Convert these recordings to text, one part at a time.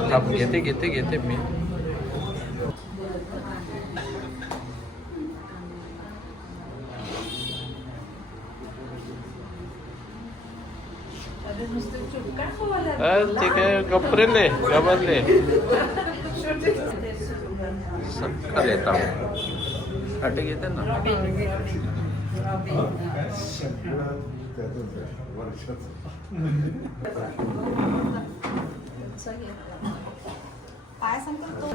ना, थांब, घेते घेते घेते मी. ते काय गपरेले गबरले सकाळ येतात अटे घेते ना. काय सांगतो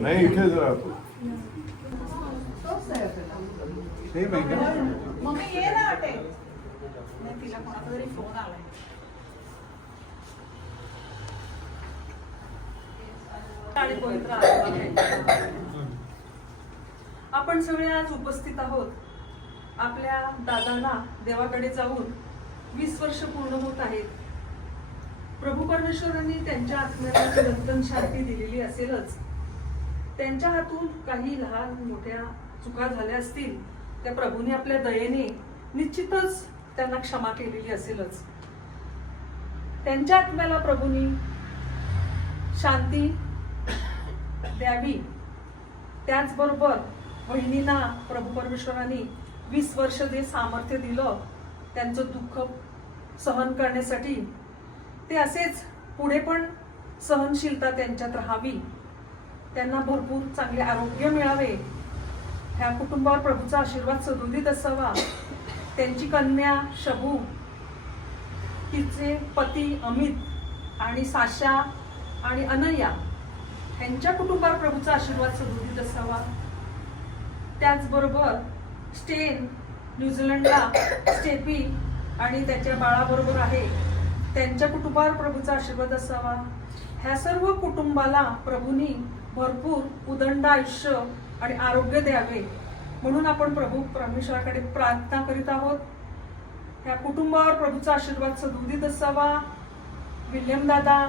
नाही इथे राहतो मम्मी ये ना वाटे नाही तिला कोणाचा तरी फोन आलाय. आपण सगळे आज उपस्थित आहोत. आपल्या दादांना देवाकडे जाऊन 20 वर्ष पूर्ण होत आहेत. प्रभू परमेश्वरांनी त्यांच्या आत्म्याला चिरंतन शांती दिलेली असेलच. त्यांच्या हातून काही लहान मोठ्या चुका झाल्या असतील, त्या प्रभूने आपल्या दयेने निश्चितच त्यांना क्षमा केलेली असेलच. त्यांच्या आत्म्याला प्रभूंनी शांती द्यावी. त्याचबरोबर बहिणींना प्रभू परमेश्वरांनी 20 वर्ष जे सामर्थ्य दिलं त्यांचं दुःख सहन करण्यासाठी, ते असेच पुढे पण सहनशीलता त्यांच्यात राहावी. त्यांना भरपूर चांगले आरोग्य मिळावे. ह्या कुटुंबावर प्रभूचा आशीर्वाद सदृढीत असावा. त्यांची कन्या शबू, तिचे पती अमित आणि साशा आणि अनया यांच्या कुटुंबावर प्रभूचा आशीर्वाद सदृढीत असावा. त्याचबरोबर स्टेन न्यूझीलंडला स्टेपी आणि त्याच्या बाळाबरोबर आहे, त्यांच्या कुटुंबावर प्रभूचा आशीर्वाद असावा. ह्या सर्व कुटुंबाला प्रभूंनी भरपूर उदंड आयुष्य आणि आरोग्य द्यावे म्हणून आपण प्रभू परमेश्वराकडे प्रार्थना करीत आहोत. ह्या कुटुंबावर प्रभूचा आशीर्वाद सदृढीत असावा. विल्यम दादा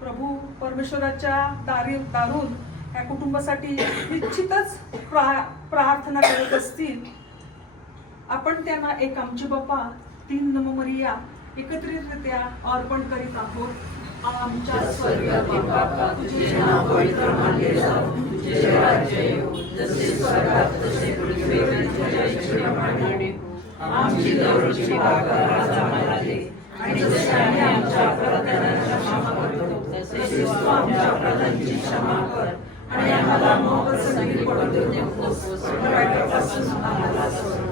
प्रभू परमेश्वराच्या दारून या कुटुंबासाठी निश्चितच प्रार्थना करत असतील. आपण त्यांना एक आमचे बाप्पा 3 नमो मरिया एकत्रितरित्या अर्पण करीत आहोत. आमच्या स्वर्गीय बाप्पा, तुझे नाव पवित्र मानले जाओ, तुझे राज्य येऊ, जसे स्वर्गात तसे पृथ्वीवर तुझ्या इच्छेप्रमाणे हो. आमची दररोजची भाकर आज आम्हाला दे, आणि जसे आम्ही आमच्या अपराध्यांना क्षमा करतो तसे तू आमच्या अपराधांची क्षमा कर, आणि आम्हाला मोह संकटी पडू देऊ नकोस, पण वाईटापासून आम्हाला सोडव.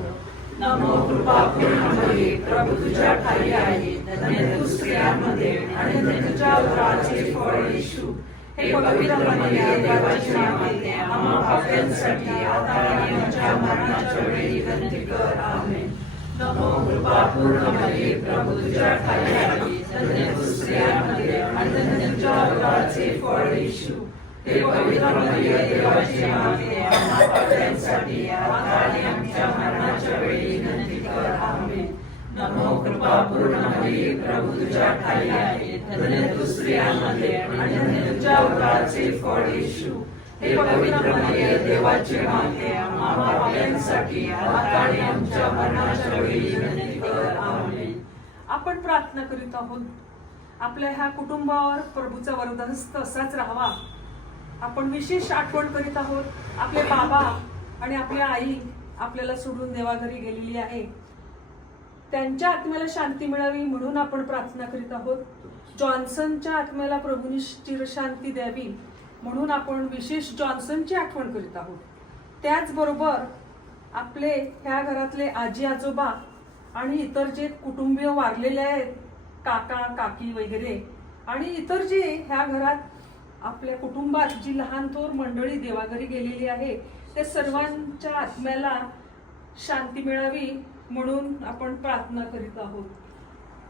नमो कृपा पूर्ण मरिये, प्रभू तुझ्या ठाई आहे, धन्य तू स्त्रियांमध्ये आणि धन्य तुझ्या उदराचे फळ येशू. हे पवित्र मरिये, देवाची माते, आम्हा पाप्यांसाठी आता आणि आमच्या मरणाच्या वेळी विनंती कर. आमेन. नमो कृपा पूर्ण मरिये, प्रभू तुझ्या ठाई आहे, धन्य तू स्त्रियांमध्ये आणि धन्य तुझ्या उदराचे फळ येशू. हे पवित्र मरिये, देवाची माते, आम्हा पाप्यांसाठी आता आणि आमच्या मरणाच्या वेळी विनंती कर. आमेन. नमो कृपा पूर्ण मरिये, प्रभू तुझ्या ठाई आहे, धन्य तू स्त्रियांमध्ये आणि धन्य तुझ्या उदराचे फळ येशू. हे पवित्र मरिये, देवाची माते, आम्हा पाप्यांसाठी आता आणि आमच्या मरणाच्या वेळी विनंती कर. आमेन. आपण प्रार्थना करीत आहोत. आपल्या ह्या कुटुंबावर प्रभूचा वरदहस्त असाच राहावा. आपण विशेष आठवण करीत आहोत. आपले बाबा आणि आपल्या आई आपल्याला सोडून देवाघरी गेलेली आहे. त्यांच्या आत्म्याला शांती मिळावी म्हणून आपण प्रार्थना करीत आहोत. जॉन्सनच्या आत्म्याला प्रभूंनी चिरशांती द्यावी म्हणून आपण विशेष जॉन्सनची आठवण करीत आहोत. त्याचबरोबर आपले ह्या घरातले आजी आजोबा आणि इतर जे कुटुंबीय वारलेले आहेत, काका काकी वगैरे, आणि इतर जे ह्या घरात आपल्या कुटुंबात जी लहान थोर मंडळी देवाघरी गेलेली आहे, त्या सर्वांच्या आत्म्याला शांती मिळावी म्हणून आपण प्रार्थना करीत आहोत.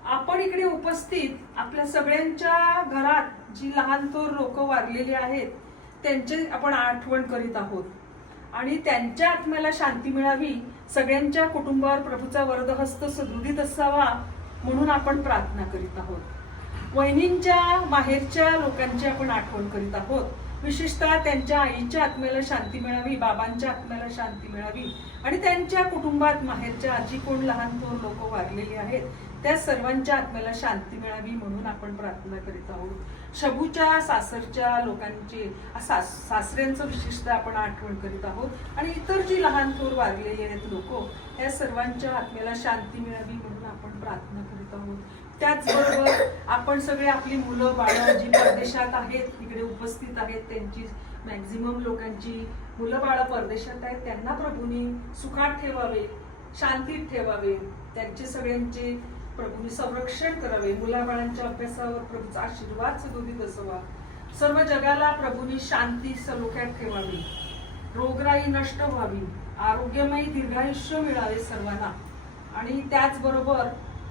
आपण इकडे उपस्थित आपल्या सगळ्यांच्या घरात जी लहान थोर लोक वारलेली आहेत त्यांचे आपण आठवण करीत आहोत, आणि त्यांच्या आत्म्याला शांती मिळावी, सगळ्यांच्या कुटुंबावर प्रभूचा वरदहस्त सदृढीत असावा म्हणून आपण प्रार्थना करीत आहोत. वहिनींच्या माहेरच्या लोकांची आपण आठवण करीत आहोत. विशेषतः त्यांच्या आईच्या आत्म्याला शांती मिळावी, बाबांच्या आत्म्याला शांती मिळावी आणि त्यांच्या कुटुंबात माहेरच्या आजी कोण लहान थोर लोक वारलेली आहेत त्या सर्वांच्या आत्म्याला शांती मिळावी म्हणून आपण प्रार्थना करीत आहोत. शबूच्या सासरच्या लोकांची सासऱ्यांचं विशेषतः आपण आठवण करीत आहोत आणि इतर जी लहान थोर वारलेली आहेत लोक या सर्वांच्या आत्म्याला शांती मिळावी म्हणून आपण प्रार्थना करीत आहोत. त्याचबरोबर आपण सगळे आपली मुलं बाळं जी परदेशात आहेत इकडे उपस्थित आहेत त्यांची मॅक्झिमम लोकांची मुलं बाळं परदेशात आहेत त्यांना प्रभूंनी सुखात ठेवावे, शांतीत ठेवावे, त्यांचे सगळ्यांचे प्रभूंनी संरक्षण करावे, मुलाबाळांच्या अभ्यासावर प्रभूचा आशीर्वाद सदोदित असावा, सर्व जगाला प्रभूंनी शांती सलोख्यात ठेवावी, रोगराई नष्ट व्हावी, आरोग्यमयी दीर्घायुष्य मिळावे सर्वांना आणि त्याचबरोबर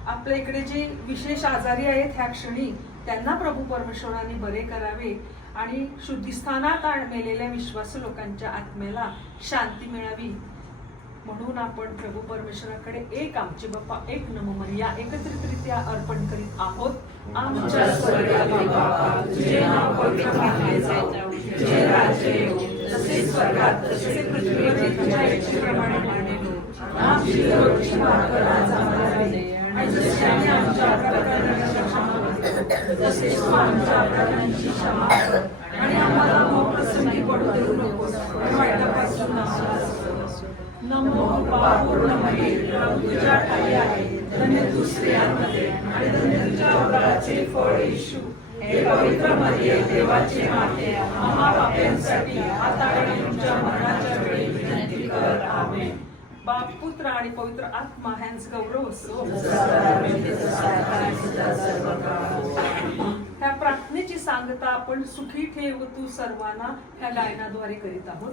आपल्या इकडे जे विशेष आजारी आहेत ह्या क्षणी त्यांना प्रभू परमेश्वराने बरे करावे आणि शुद्धीस्थानात मेलेल्या विश्वासू लोकांच्या आत्म्याला शांती मिळावी म्हणून आपण प्रभू परमेश्वराकडे एक आमचे बाप्पा एक नमो मरिया एकत्रितरित्या अर्पण करीत आहोत. आमच्या स्वर्गातील बापा तुझे नाव पवित्र मानले जाओ, तुझे राज्य येवो, जसे स्वर्गात तसे पृथ्वीवर तुझ्या इच्छेप्रमाणे मानले हो. आमची रोजची भाकर आज आम्हाला दे आणि जसे आम्ही आमच्या अपराधांना क्षमा करतो तसेच तू आमच्या अपराधांची क्षमा कर आणि आम्हाला मोह प्रसंगी पडू देऊ नकोस पण वाईटापासून आम्हाला वाचव. नमो पूर्ण मरिये प्रभू तुझ्या ठाई आहे, धन्य तू स्त्रियांमध्ये आणि धन्य तुझ्या उदराचे फळ येशू. हे पवित्र मरिये देवाचे माते महापाप्यांसाठी आता आणि तुमच्या मरणाच्या वेळी विनंती कर. आमेन. बाप पुत्र आणि पवित्र आत्मा ह्यांचा गौरव असो. ह्या प्रार्थनेची सांगता आपण सुखी ठेव तू सर्वांना ह्या गायनाद्वारे करीत आहोत.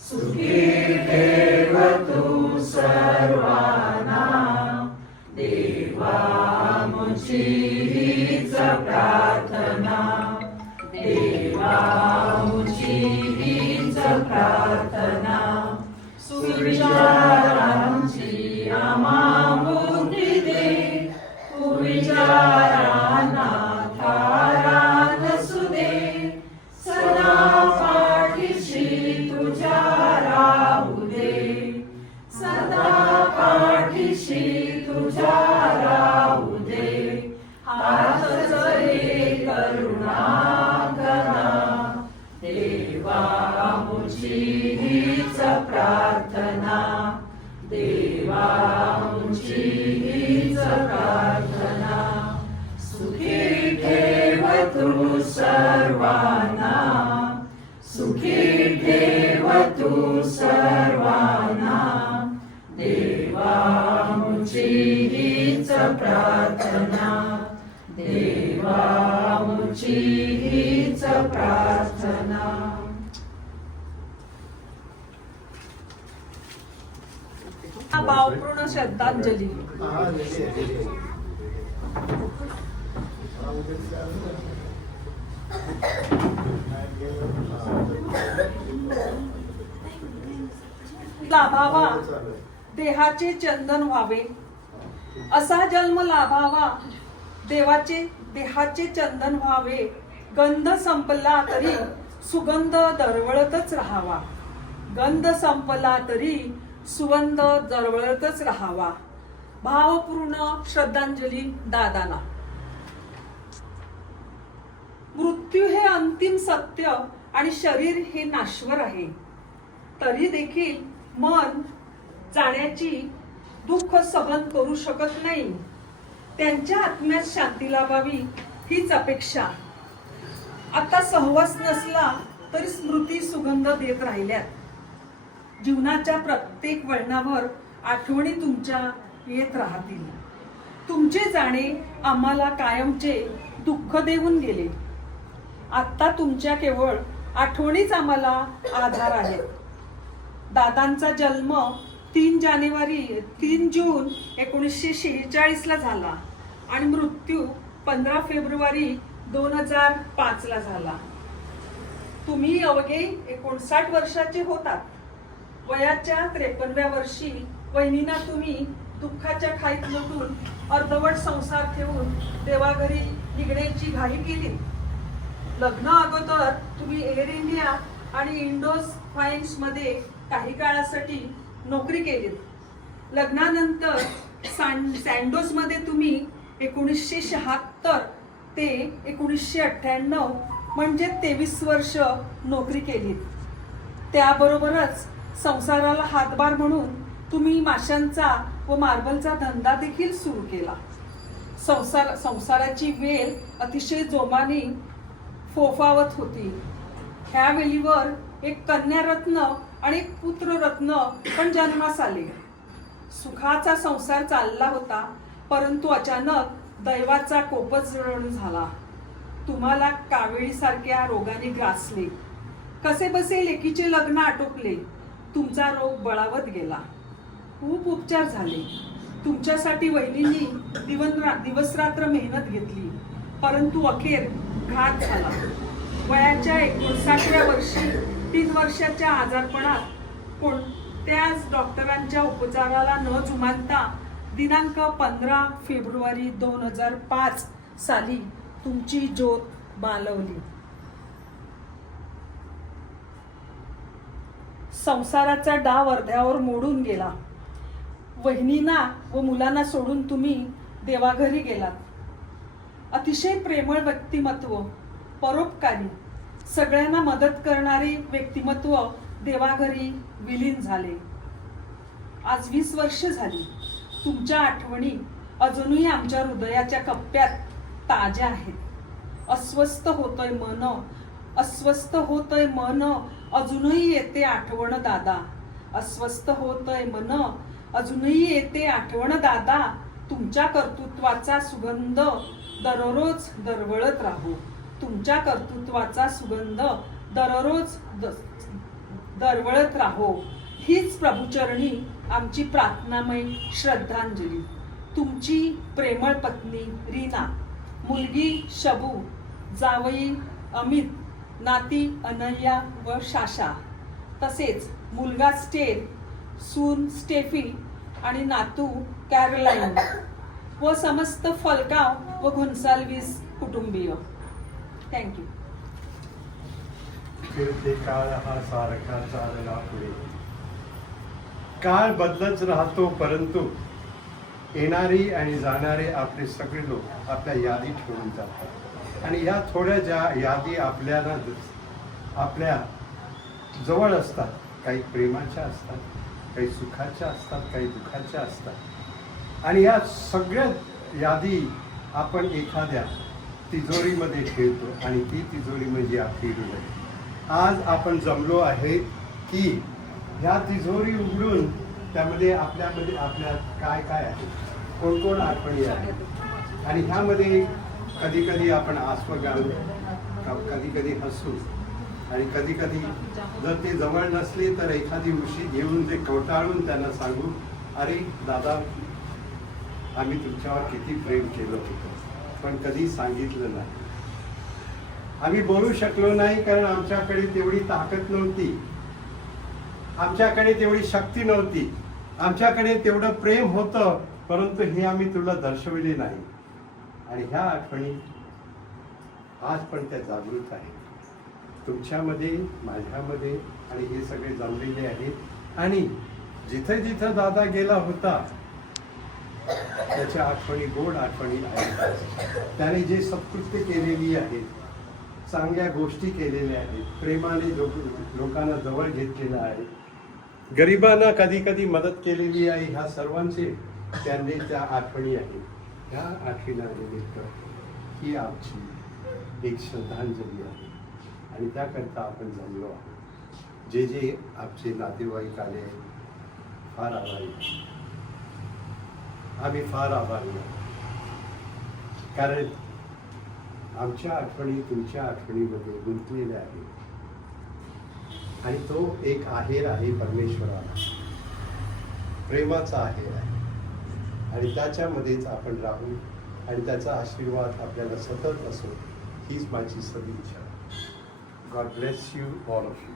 सुखी ठेव तू सर्वांना देवा आमची हीच प्रार्थना, देवा आमची हीच प्रार्थना. सुविचारांची आम्हा बुद्धी दे, तू विचारांना थारान असू दे, सदा पाठीशी तुझ्या राहू दे, सदा पाठीशी तुझ्या राहू दे. हात जरी करुणा करा देवा आमची हीच प्रार्थना, देवा आमची हीच प्रार्थना. सुखी ठेव तू सर्वांना, सुखी ठेव तू सर्वांना, देवा आमची हीच प्रार्थना, देवा आमची हीच प्रार्थना. भावपूर्ण श्रद्धांजली. लाभावा देहाचे चंदन व्हावे, असा जन्म लाभावा देहाचे चंदन व्हावे. गंध संपला तरी सुगंध दरवळतच राहावा, गंध संपला तरी सुगंध दरवळतच राहावा. भावपूर्ण श्रद्धांजली दादांना. मृत्यू हे अंतिम सत्य आणि शरीर हे नाश्वर आहे, तरी देखील मन जाण्याची दुःख सहन करू शकत नाही. त्यांच्या आत्म्यात शांती लाभावी हीच अपेक्षा. आता सहवास नसला तरी स्मृती सुगंध देत राहिल्यात. जीवनाच्या प्रत्येक वळणावर आठवणी तुमच्या येत राहतील. तुमचे जाणे आम्हाला कायमचे दुःख देऊन गेले. आता तुमच्या केवळ आठवणीच आम्हाला आधार आहेत. दादांचा जन्म 3 जून 1946 ला झाला आणि मृत्यू 15 फेब्रुवारी 2005 ला झाला. तुम्ही अवघे 59 वर्षाचे होतात. वयाच्या 53व्या वर्षी वहिनींना तुम्ही दुःखाच्या खाईत लुटून अर्धवट संसार ठेवून देवाघरी निघण्याची घाई केली. लग्न अगोदर तुम्ही एअर इंडिया आणि इंडोस फाईन्स मध्ये काही काळासाठी नोकरी केलीत. लग्नानंतर सँडोस मध्ये तुम्ही 1976 ते 1998 म्हणजे 23 वर्ष नोकरी केलीत. त्याबरोबरच संसाराला हातभार म्हणून तुम्ही माशांचा व मार्बलचा धंदा देखील सुरू केला. संसाराची वेल अतिशय जोमाने फोफावत होती. ह्या वेळीवर एक कन्यारत्न आणि एक पुत्ररत्न पण जन्मास आले. सुखाचा संसार चालला होता, परंतु अचानक दैवाचा कोपच जणू झाला. तुम्हाला कावेळीसारख्या रोगाने ग्रासले. कसे बसे लेकीचे लग्न आटोपले. तुमचा रोग बळावत गेला. खूप उपचार झाले. तुमच्यासाठी वहिनींनी दिवसरात्र मेहनत घेतली, परंतु अखेर घात झाला. वयाच्या 59व्या वर्षी 3 वर्षाच्या आजारपणात कोणत्याच डॉक्टरांच्या उपचाराला न जुमानता दिनांक 15 फेब्रुवारी 2005 साली तुमची ज्योत मालवली. संसाराचा डाव अर्ध्यावर मोडून गेला. वहिनींना व मुलांना सोडून तुम्ही देवाघरी गेलात. अतिशय प्रेमळ व्यक्तिमत्व, परोपकारी, सगळ्यांना मदत करणारे व्यक्तिमत्व देवाघरी विलीन झाले. आज 20 वर्ष झाली. तुमच्या आठवणी अजूनही आमच्या हृदयाच्या कप्प्यात ताज्या आहेत. अस्वस्थ होतोय मन, अस्वस्थ होतोय मन, अजूनही येते आठवण दादा. अस्वस्थ होतोय मन, अजूनही येते आठवण दादा. तुमच्या कर्तृत्वाचा सुगंध दररोज दरवळत राहू. तुमच्या कर्तृत्वाचा सुगंध दररोज दरवळत राहो. हीच प्रभुचरणी आमची प्रार्थनामय श्रद्धांजली. तुमची प्रेमळ पत्नी रीना, मुलगी शबू, जावई अमित, नाती अनया व शाशा, तसेच मुलगा स्टेल, सून स्टेफी आणि नातू कॅरोलाईन व समस्त फलगाव व घोन्साल्विस कुटुंबीय. थँक्यू. फिरते काळ हा सारखा चालला पुढे. काळ बदलत राहतो, परंतु येणारी आणि जाणारे आपले सगळे लोक आपल्या यादी ठेवून जातात. आणि या थोड्या ज्या यादी आपल्याला आपल्या जवळ असतात, काही प्रेमाच्या असतात, काही सुखाच्या असतात, काही दुःखाच्या असतात. आणि या सगळ्या यादी आपण एखाद्या तिजोरीमध्ये ठेवतो, आणि ती तिजोरी म्हणजे आपली हृदय. आज आपण जमलो आहे की ह्या तिजोरी उघडून त्यामध्ये आपल्यामध्ये आपल्या काय काय आहे, कोण कोण आठवणी आहेत. आणि ह्यामध्ये कधी कधी आपण आस्वग आणू, कधी कधी हसू, आणि कधी कधी जर ते जवळ नसले तर एखादी उशी घेऊन ते कवटाळून त्यांना सांगू, अरे दादा, आम्ही तुमच्यावर किती प्रेम केलं होतं, पण कधी सांगितलं नाही. आम्ही बोलू शकलो नाही कारण आमच्याकडे तेवढी ताकद नव्हती, आमच्याकडे तेवढी शक्ती नव्हती, आमच्याकडे तेवढं प्रेम होतं, परंतु हे आम्ही तुला दर्शविले नाही. आणि ह्या आठवणी आज पण त्या जागृत आहेत तुमच्यामध्ये, माझ्यामध्ये, आणि हे सगळे जमलेले आहेत. आणि जिथे जिथं दादा गेला होता त्याच्या आठवणी गोड आठवणी आहेत. त्याने जे सत्कृत्य केलेली आहेत, चांगल्या गोष्टी केलेल्या आहेत, प्रेमाने लोकांना जवळ घेतलेलं आहे, गरिबांना कधी कधी मदत केलेली आहे, ह्या सर्वांचे त्यांनी त्या आठवणी आहेत. ह्या आठवणीनिमित्त ही आमची एक श्रद्धांजली आहे, आणि त्याकरता आपण जमलो आहोत. जे जे आमचे नातेवाईक आले, फार आभारी, आम्ही फार आभारी आहोत. कारण आमच्या आठवणी तुमच्या आठवणीमध्ये गुंतलेल्या आहेत, आणि तो एक आहेर आहे परमेश्वराला, प्रेमाचा आहेर आहे. आणि त्याच्यामध्येच आपण राहू, आणि त्याचा आशीर्वाद आपल्याला सतत असो, हीच माझी सदिच्छा. God bless you all of you.